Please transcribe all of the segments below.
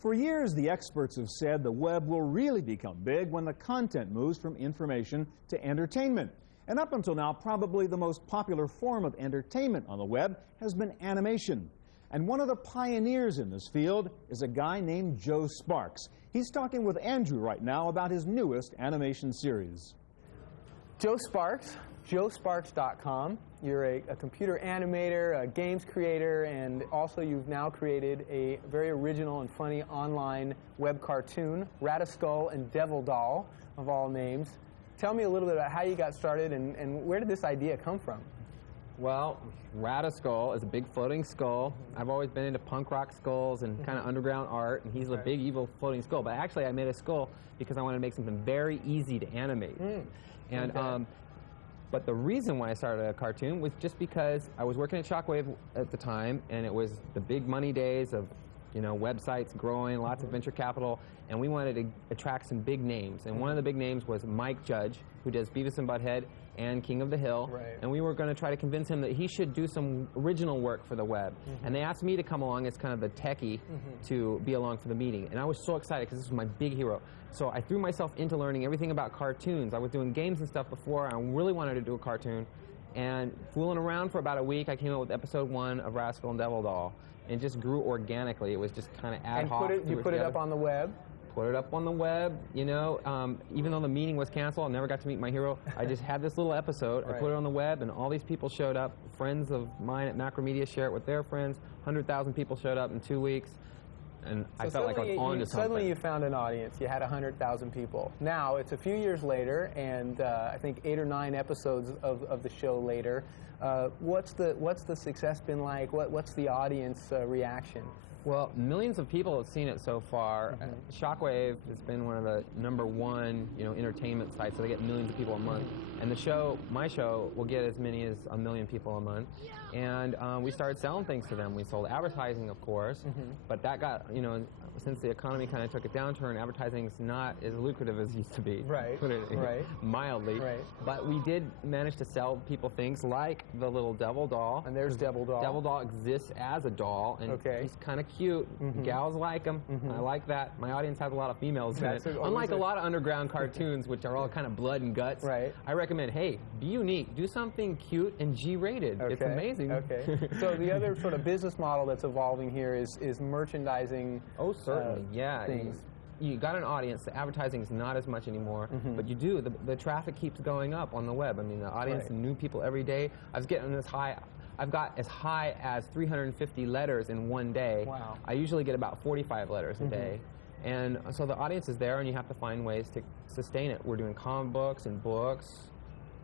For years, the experts have said the web will really become big when the content moves from information to entertainment. And up until now, probably the most popular form of entertainment on the web has been animation. And one of the pioneers in this field is a guy named Joe Sparks. He's talking with Andrew right now about his newest animation series. Joe Sparks, joesparks.com. You're a computer animator, a games creator, and also you've now created a very original and funny online web cartoon, Radiskull and Devil Doll, of all names. Tell me a little bit about how you got started and where did this idea come from? Well, Radiskull is a big floating skull. I've always been into punk rock skulls and kind of underground art, and he's a big evil floating skull. But actually, I made a skull because I wanted to make something very easy to animate. And but the reason why I started a cartoon was just because I was working at Shockwave at the time, and it was the big money days of, you know, websites growing, lots of venture capital, and we wanted to attract some big names. And one of the big names was Mike Judge, who does Beavis and Butthead and King of the Hill. And we were going to try to convince him that he should do some original work for the web. And they asked me to come along as kind of the techie to be along for the meeting. And I was so excited because this was my big hero. So I threw myself into learning everything about cartoons. I was doing games and stuff before. I really wanted to do a cartoon. And fooling around for about a week, I came up with episode 1 of Radiskull and Devil Doll. And it just grew organically. It was just kind of ad hoc. And you put it up on the web? Put it up on the web, you know. Even though the meeting was canceled, I never got to meet my hero. I just had this little episode. I put it on the web, and all these people showed up. Friends of mine at Macromedia share it with their friends. 100,000 people showed up in 2 weeks. And I felt like I was on to something. Suddenly you found an audience. You had 100,000 people. Now, it's a few years later, and I think 8 or 9 episodes of the show later. What's the success been like? What's the audience reaction? Well, millions of people have seen it so far. Shockwave has been one of the #1, you know, entertainment sites, so they get millions of people a month. And the show, my show, will get as many as 1 million people a month. And we started selling things to them. We sold advertising, of course, but that got, you know, since the economy kind of took a downturn, advertising is not as lucrative as it used to be. Put it mildly. But we did manage to sell people things like the little Devil Doll. And there's Devil Doll. Devil Doll exists as a doll, and he's kind of cute. Gals like him. I like that. My audience has a lot of females in it. Unlike a lot of underground cartoons, which are all kind of blood and guts, I recommend, hey, be unique. Do something cute and G-rated. It's amazing. So the other sort of business model that's evolving here is merchandising. Oh, certainly. Yeah. Things. You got an audience. The advertising is not as much anymore, but you do. The traffic keeps going up on the web. I mean, the audience, new people every day. I was getting this high. I've got as high as 350 letters in one day. Wow. I usually get about 45 letters a day. And so the audience is there, and you have to find ways to sustain it. We're doing comic books and books.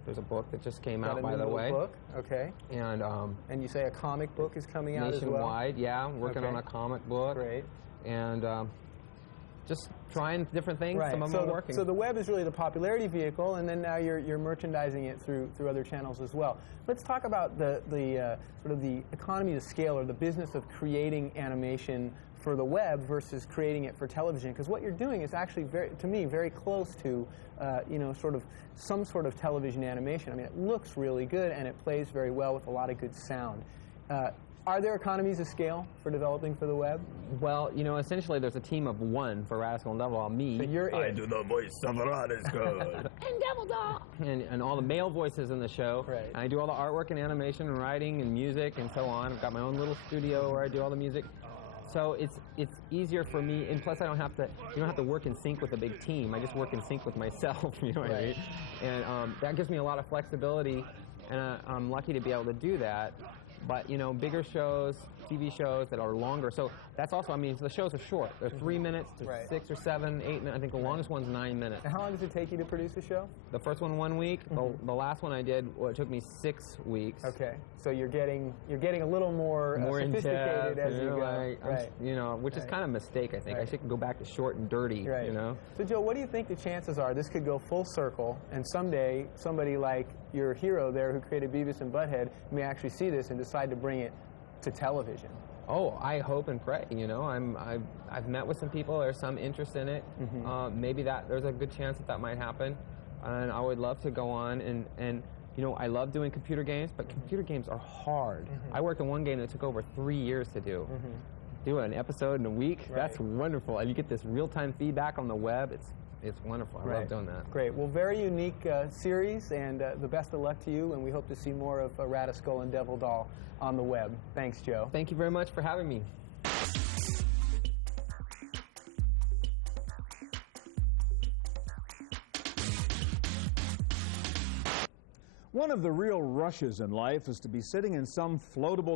There's a book that just came out, by the way. Book, and you say a comic book is coming out nationwide. As well? Yeah, working on a comic book. And just trying different things. Some of them are working. So the web is really the popularity vehicle, and then now you're merchandising it through other channels as well. Let's talk about the sort of the economy of scale, or the business of creating animation for the web versus creating it for television. Because what you're doing is actually, to me, very close to you know, sort of some sort of television animation. I mean, it looks really good, and it plays very well with a lot of good sound. Are there economies of scale for developing for the web? Well, you know, essentially there's a team of 1 for Radiskull and Devil Doll. Me. So you're I do the voice of Radiskull. And Devil Doll. And all the male voices in the show. And I do all the artwork and animation and writing and music and so on. I've got my own little studio where I do all the music. So it's easier for me, and plus you don't have to work in sync with a big team. I just work in sync with myself, you know what I mean? And that gives me a lot of flexibility, and I'm lucky to be able to do that. But, you know, bigger shows, TV shows that are longer. So that's also, I mean, the shows are short. They're 3 minutes to 6 or 7, 8 minutes. I think the longest one's 9 minutes. And how long does it take you to produce a show? The first one 1 week. The last one I did, well, it took me 6 weeks. So you're getting a little more sophisticated as you go. You know, which is kind of a mistake, I think. I should go back to short and dirty, you know? So, Joe, what do you think the chances are this could go full circle, and someday somebody like your hero there who created Beavis and Butthead may actually see this and decide to bring it to television? Oh, I hope and pray. You know, I've met with some people. There's some interest in it. Maybe there's a good chance that might happen, and I would love to go on and you know, I love doing computer games, but computer games are hard. I worked on one game that took over 3 years to do. do an episode in a week. Right. That's wonderful. And you get this real-time feedback on the web. It's wonderful. I love doing that. Great. Well, very unique series, and the best of luck to you, and we hope to see more of Radiskull and Devil Doll on the web. Thanks, Joe. Thank you very much for having me. One of the real rushes in life is to be sitting in some floatable